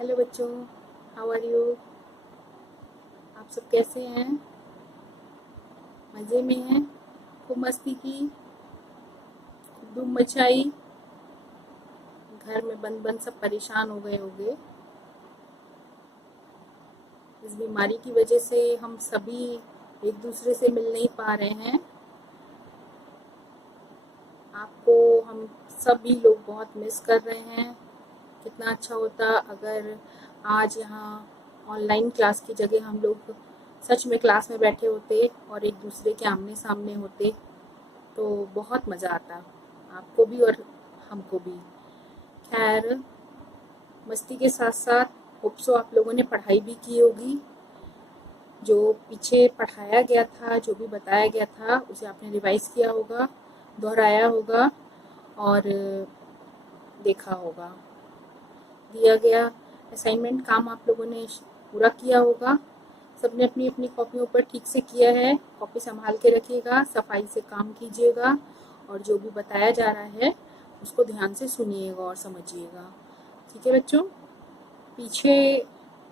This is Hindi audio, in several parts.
हेलो बच्चों, हाउ आर यू। आप सब कैसे हैं? मज़े में हैं? खूब मस्ती की, खूब धूम मचाई। घर में बंद बंद सब परेशान हो गए होंगे। इस बीमारी की वजह से हम सभी एक दूसरे से मिल नहीं पा रहे हैं। आपको हम सभी लोग बहुत मिस कर रहे हैं। कितना अच्छा होता अगर आज यहाँ ऑनलाइन क्लास की जगह हम लोग सच में क्लास में बैठे होते और एक दूसरे के आमने सामने होते, तो बहुत मज़ा आता, आपको भी और हमको भी। खैर, मस्ती के साथ साथ होप सो आप लोगों ने पढ़ाई भी की होगी। जो पीछे पढ़ाया गया था, जो भी बताया गया था, उसे आपने रिवाइज किया होगा, दोहराया होगा और देखा होगा। दिया गया असाइनमेंट काम आप लोगों ने पूरा किया होगा। सबने अपनी अपनी कॉपियों पर ठीक से किया है। कॉपी संभाल के रखिएगा, सफाई से काम कीजिएगा और जो भी बताया जा रहा है उसको ध्यान से सुनिएगा और समझिएगा। ठीक है बच्चों, पीछे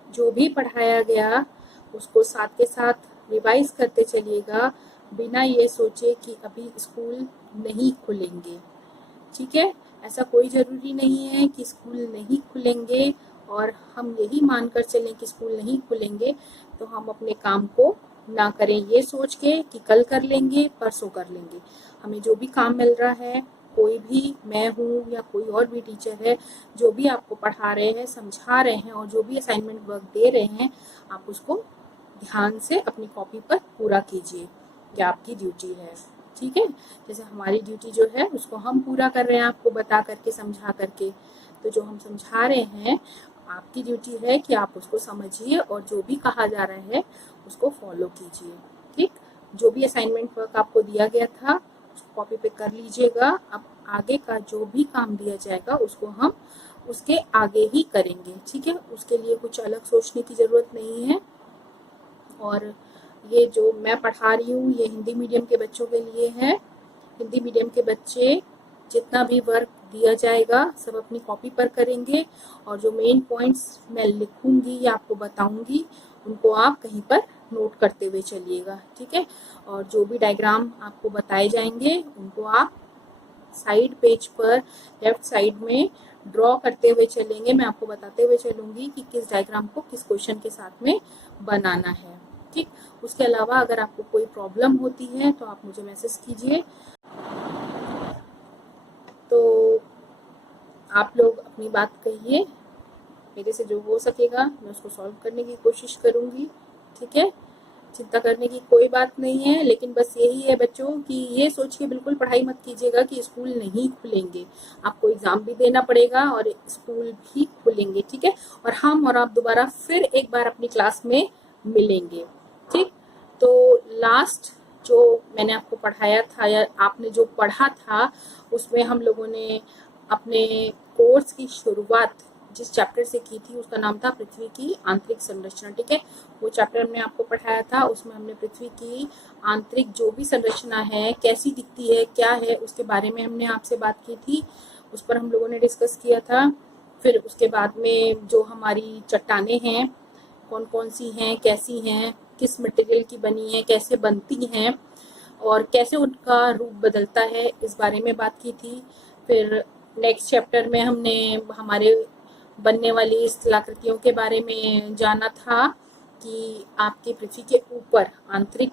जो भी पढ़ाया गया उसको साथ के साथ रिवाइज करते चलिएगा, बिना ये सोचे कि अभी स्कूल नहीं खुलेंगे। ठीक है, ऐसा कोई ज़रूरी नहीं है कि स्कूल नहीं खुलेंगे और हम यही मानकर चलें कि स्कूल नहीं खुलेंगे तो हम अपने काम को ना करें ये सोच के कि कल कर लेंगे, परसों कर लेंगे। हमें जो भी काम मिल रहा है, कोई भी, मैं हूँ या कोई और भी टीचर है, जो भी आपको पढ़ा रहे हैं, समझा रहे हैं और जो भी असाइनमेंट वर्क दे रहे हैं, आप उसको ध्यान से अपनी कॉपी पर पूरा कीजिए। ये आपकी ड्यूटी है। ठीक है, जैसे हमारी ड्यूटी जो है उसको हम पूरा कर रहे हैं, आपको बता करके, समझा करके। तो जो हम समझा रहे हैं, आपकी ड्यूटी है कि आप उसको समझिए और जो भी कहा जा रहा है उसको फॉलो कीजिए। ठीक, जो भी असाइनमेंट वर्क आपको दिया गया था उसको कॉपी पे कर लीजिएगा। अब आगे का जो भी काम दिया जाएगा उसको हम उसके आगे ही करेंगे। ठीक है, उसके लिए कुछ अलग सोचने की ज़रूरत नहीं है। और ये जो मैं पढ़ा रही हूँ ये हिंदी मीडियम के बच्चों के लिए है। हिंदी मीडियम के बच्चे जितना भी वर्क दिया जाएगा सब अपनी कॉपी पर करेंगे और जो मेन पॉइंट्स मैं लिखूंगी या आपको बताऊंगी उनको आप कहीं पर नोट करते हुए चलिएगा। ठीक है, और जो भी डायग्राम आपको बताए जाएंगे उनको आप साइड पेज पर लेफ्ट साइड में ड्रॉ करते हुए चलेंगे। मैं आपको बताते हुए चलूंगी कि किस डायग्राम को किस क्वेश्चन के साथ में बनाना है। ठीक, उसके अलावा अगर आपको कोई प्रॉब्लम होती है तो आप मुझे मैसेज कीजिए। तो आप लोग अपनी बात कहिए, मेरे से जो हो सकेगा मैं उसको सॉल्व करने की कोशिश करूंगी। ठीक है, चिंता करने की कोई बात नहीं है, लेकिन बस यही है बच्चों कि ये सोच के बिल्कुल पढ़ाई मत कीजिएगा कि स्कूल नहीं खुलेंगे। आपको एग्जाम भी देना पड़ेगा और स्कूल भी खुलेंगे। ठीक है, और हम और आप दोबारा फिर एक बार अपनी क्लास में मिलेंगे। ठीक, तो लास्ट जो मैंने आपको पढ़ाया था या आपने जो पढ़ा था उसमें हम लोगों ने अपने कोर्स की शुरुआत जिस चैप्टर से की थी उसका नाम था पृथ्वी की आंतरिक संरचना। ठीक है, वो चैप्टर हमने आपको पढ़ाया था, उसमें हमने पृथ्वी की आंतरिक जो भी संरचना है, कैसी दिखती है, क्या है, उसके बारे में हमने आपसे बात की थी। उस पर हम लोगों ने डिस्कस किया था। फिर उसके बाद में जो हमारी चट्टानें हैं, कौन कौन सी हैं, कैसी हैं, किस मटेरियल की बनी है, कैसे बनती हैं और कैसे उनका रूप बदलता है, इस बारे में बात की थी। फिर नेक्स्ट चैप्टर में हमने हमारे बनने वाली स्थलाकृतियों के बारे में जाना था कि आपकी पृथ्वी के ऊपर आंतरिक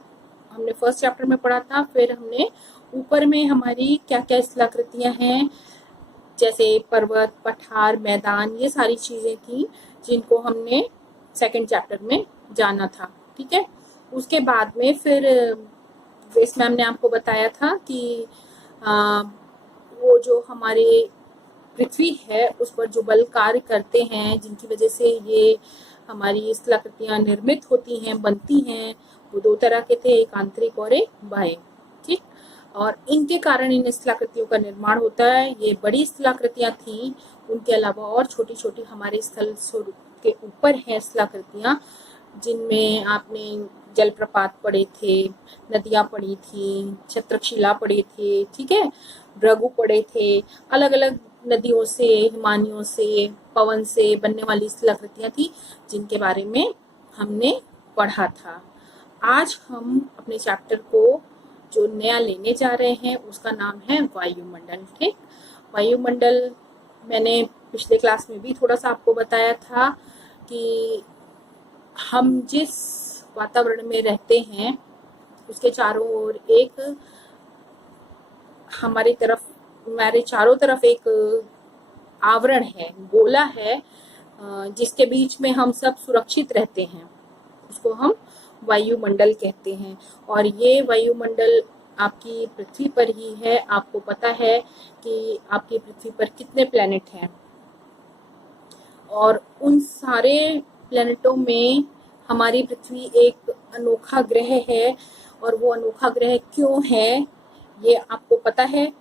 हमने फर्स्ट चैप्टर में पढ़ा था। फिर हमने ऊपर में हमारी क्या क्या स्थलाकृतियां हैं, जैसे पर्वत, पठार, मैदान, ये सारी चीज़ें थी जिनको हमने सेकंड चैप्टर में जाना था। ठीक है, उसके बाद में फिर ग्रेस मैम ने आपको बताया था कि वो जो हमारे पृथ्वी है उस पर जो बल कार्य करते हैं, जिनकी वजह से ये हमारी स्थलाकृतियाँ निर्मित होती हैं, बनती हैं, वो दो तरह के थे, एक आंतरिक और एक बाह्य। ठीक, और इनके कारण इन स्थलाकृतियों का निर्माण होता है। ये बड़ी स्थलाकृतियाँ थी, उनके अलावा और छोटी छोटी हमारे स्थल स्वरूप के ऊपर हैं स्थलाकृतियाँ, जिनमें आपने जलप्रपात पढ़े थे, नदियाँ पढ़ी थी, क्षत्रशिला पढ़े थे। ठीक है, भृगु पढ़े थे, अलग अलग नदियों से, हिमानियों से, पवन से बनने वाली स्थलाकृतियाँ थी, जिनके बारे में हमने पढ़ा था। आज हम अपने चैप्टर को जो नया लेने जा रहे हैं उसका नाम है वायुमंडल। ठीक, वायुमंडल मैंने पिछले क्लास में भी थोड़ा सा आपको बताया था कि हम जिस वातावरण में रहते हैं उसके चारों ओर एक हमारे चारों तरफ एक आवरण है, गोला है, जिसके बीच में हम सब सुरक्षित रहते हैं, उसको हम वायुमंडल कहते हैं। और ये वायुमंडल आपकी पृथ्वी पर ही है। आपको पता है कि आपकी पृथ्वी पर कितने प्लैनेट हैं, और उन सारे प्लैनेटों में हमारी पृथ्वी एक अनोखा ग्रह है। और वो अनोखा ग्रह क्यों है, ये आपको पता है?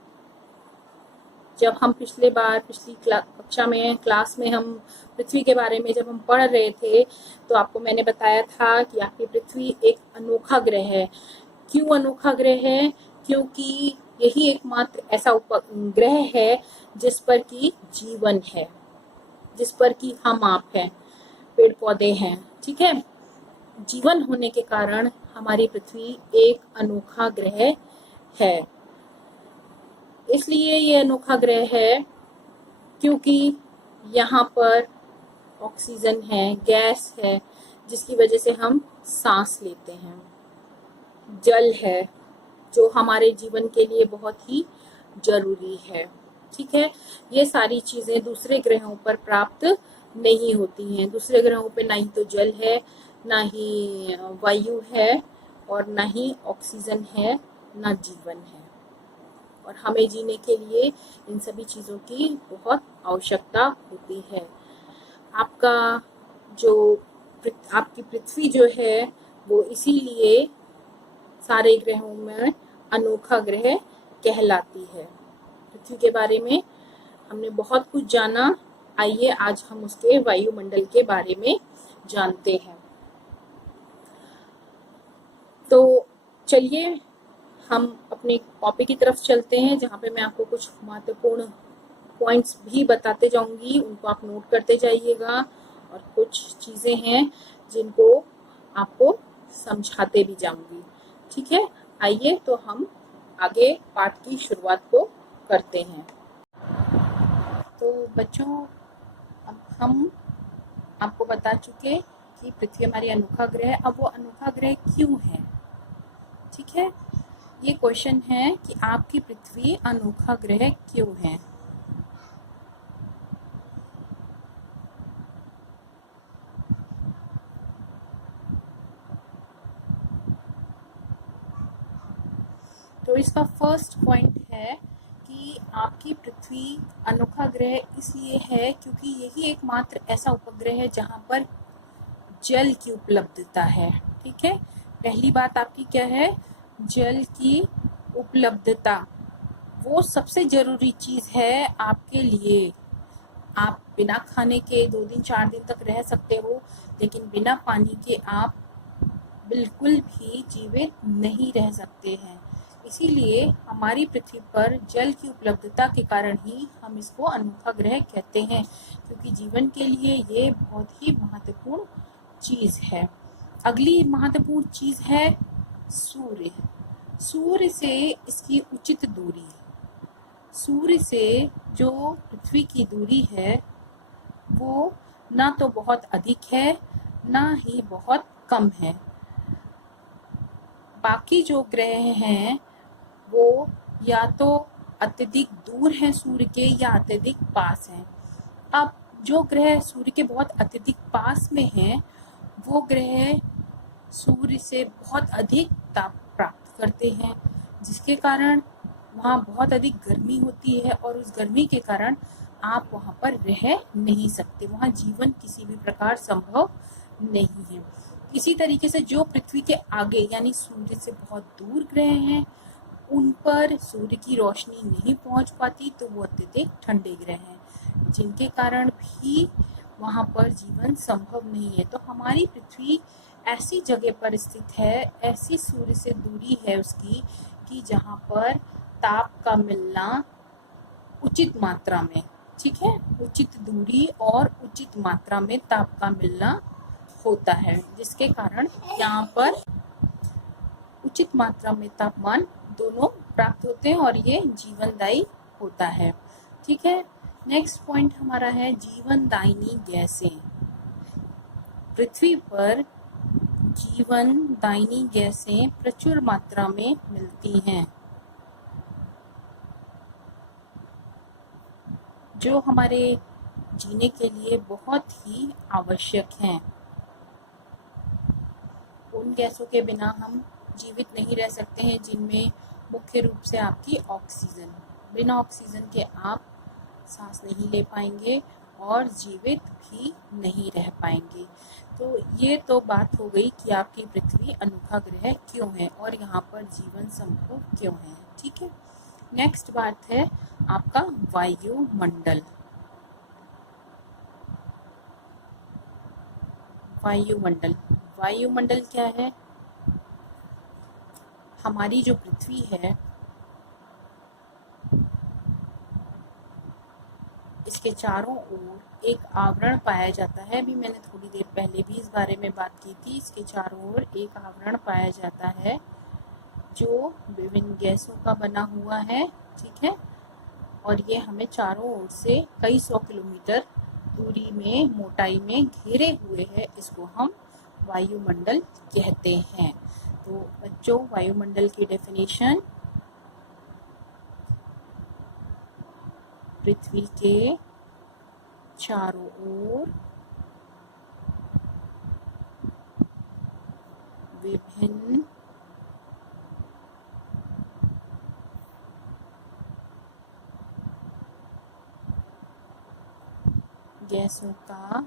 जब हम पिछली कक्षा में, क्लास में हम पृथ्वी के बारे में जब हम पढ़ रहे थे, तो आपको मैंने बताया था कि आपकी पृथ्वी एक अनोखा ग्रह है। क्यों अनोखा ग्रह है? क्योंकि यही एकमात्र ऐसा ग्रह है जिस पर कि जीवन है, जिस पर कि हम आप हैं, पेड़ पौधे हैं। ठीक है, जीवन होने के कारण हमारी पृथ्वी एक अनोखा ग्रह है। इसलिए ये अनोखा ग्रह है क्योंकि यहाँ पर ऑक्सीजन है, गैस है, जिसकी वजह से हम सांस लेते हैं। जल है जो हमारे जीवन के लिए बहुत ही जरूरी है। ठीक है, ये सारी चीजें दूसरे ग्रहों पर प्राप्त नहीं होती हैं। दूसरे ग्रहों पे ना ही तो जल है, ना ही वायु है, और ना ही ऑक्सीजन है, ना जीवन है। और हमें जीने के लिए इन सभी चीज़ों की बहुत आवश्यकता होती है। आपकी पृथ्वी जो है वो इसीलिए सारे ग्रहों में अनोखा ग्रह कहलाती है। पृथ्वी के बारे में हमने बहुत कुछ जाना। आइए आज हम उसके वायुमंडल के बारे में जानते हैं। तो चलिए हम अपने कॉपी की तरफ चलते हैं, जहाँ पे मैं आपको कुछ महत्वपूर्ण पॉइंट्स भी बताते जाऊंगी, उनको आप नोट करते जाइएगा। और कुछ चीज़ें हैं जिनको आपको समझाते भी जाऊंगी। ठीक है, आइए तो हम आगे पाठ की शुरुआत को करते हैं। तो बच्चों, अब हम आपको बता चुके कि पृथ्वी हमारी अनोखा ग्रह। अब वो अनोखा ग्रह क्यों है? ठीक है, ये क्वेश्चन है कि आपकी पृथ्वी अनोखा ग्रह क्यों है। तो इसका फर्स्ट पॉइंट है कि आपकी पृथ्वी अनोखा ग्रह इसलिए है क्योंकि यही एकमात्र ऐसा उपग्रह है जहाँ पर जल की उपलब्धता है। ठीक है, पहली बात आपकी क्या है? जल की उपलब्धता। वो सबसे जरूरी चीज है आपके लिए। आप बिना खाने के 2 दिन 4 दिन तक रह सकते हो, लेकिन बिना पानी के आप बिल्कुल भी जीवित नहीं रह सकते हैं। इसीलिए हमारी पृथ्वी पर जल की उपलब्धता के कारण ही हम इसको अनोखा ग्रह कहते हैं, क्योंकि जीवन के लिए ये बहुत ही महत्वपूर्ण चीज है। अगली महत्वपूर्ण चीज है सूर्य। सूर्य से इसकी उचित दूरी। सूर्य से जो पृथ्वी की दूरी है वो ना तो बहुत अधिक है, ना ही बहुत कम है। बाकी जो ग्रह हैं वो या तो अत्यधिक दूर हैं सूर्य के, या अत्यधिक पास हैं। अब जो ग्रह सूर्य के बहुत अत्यधिक पास में हैं, वो ग्रह सूर्य से बहुत अधिक ताप प्राप्त करते हैं, जिसके कारण वहाँ बहुत अधिक गर्मी होती है, और उस गर्मी के कारण आप वहाँ पर रह नहीं सकते। वहाँ जीवन किसी भी प्रकार संभव नहीं है। इसी तरीके से जो पृथ्वी के आगे यानी सूर्य से बहुत दूर ग्रह हैं, उन पर सूर्य की रोशनी नहीं पहुँच पाती, तो वो अत्यधिक ठंडे ग्रह हैं, जिनके कारण भी वहाँ पर जीवन संभव नहीं है। तो हमारी पृथ्वी ऐसी जगह पर स्थित है, ऐसी सूर्य से दूरी है उसकी, कि जहाँ पर ताप का मिलना उचित मात्रा में ठीक है, उचित दूरी और उचित मात्रा में ताप का मिलना होता है, जिसके कारण यहाँ पर उचित मात्रा में तापमान दोनों प्राप्त होते हैं और ये जीवनदायी होता है। ठीक है, नेक्स्ट पॉइंट हमारा है जीवनदायिनी गैसें। पृथ्वी पर जीवनदायिनी गैसें प्रचुर मात्रा में मिलती हैं, जो हमारे जीने के लिए बहुत ही आवश्यक हैं। उन गैसों के बिना हम जीवित नहीं रह सकते हैं, जिनमें मुख्य रूप से आपकी ऑक्सीजन। बिना ऑक्सीजन के आप सांस नहीं ले पाएंगे और जीवित भी नहीं रह पाएंगे। तो ये तो बात हो गई कि आपकी पृथ्वी अनोखा ग्रह क्यों है और यहाँ पर जीवन संभव क्यों है। ठीक है, नेक्स्ट बात है आपका वायुमंडल। वायुमंडल, वायुमंडल क्या है? हमारी जो पृथ्वी है इसके चारों ओर एक आवरण पाया जाता है। अभी मैंने थोड़ी देर पहले भी इस बारे में बात की थी। इसके चारों ओर एक आवरण पाया जाता है जो विभिन्न गैसों का बना हुआ है। ठीक है, और ये हमें चारों ओर से कई 100 किलोमीटर दूरी में मोटाई में घेरे हुए है। इसको हम वायुमंडल कहते हैं। तो बच्चों, वायुमंडल की डेफिनेशन पृथ्वी के चारों ओर विभिन्न गैसों का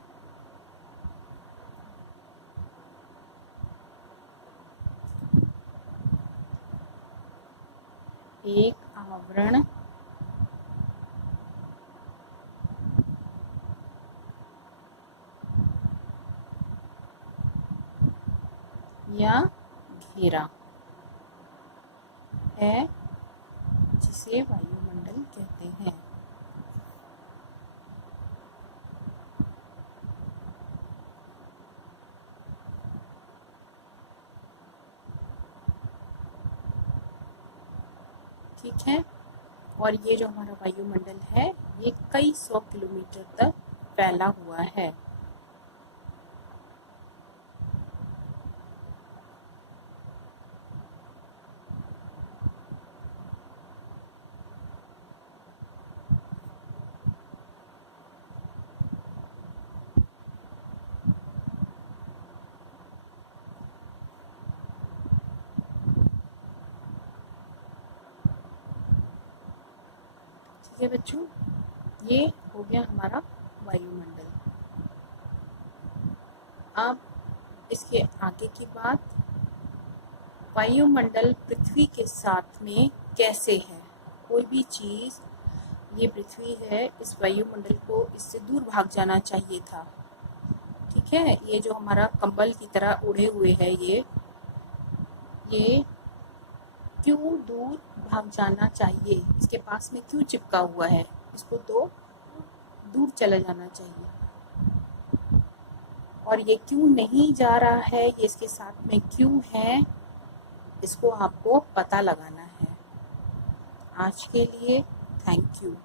एक आवरण या घेरा है, जिसे वायुमंडल कहते हैं। ठीक है, और ये जो हमारा वायुमंडल है ये कई 100 किलोमीटर तक फैला हुआ है। ठीक है बच्चों, ये हो गया हमारा वायुमंडल। अब इसके आगे की बात, वायुमंडल पृथ्वी के साथ में कैसे है। कोई भी चीज़, ये पृथ्वी है, इस वायुमंडल को इससे दूर भाग जाना चाहिए था। ठीक है, ये जो हमारा कंबल की तरह उड़े हुए है, ये क्यों दूर भाग जाना चाहिए? इसके पास में क्यों चिपका हुआ है? इसको तो दूर चला जाना चाहिए। और ये क्यों नहीं जा रहा है, ये इसके साथ में क्यों है, इसको आपको पता लगाना है। आज के लिए थैंक यू।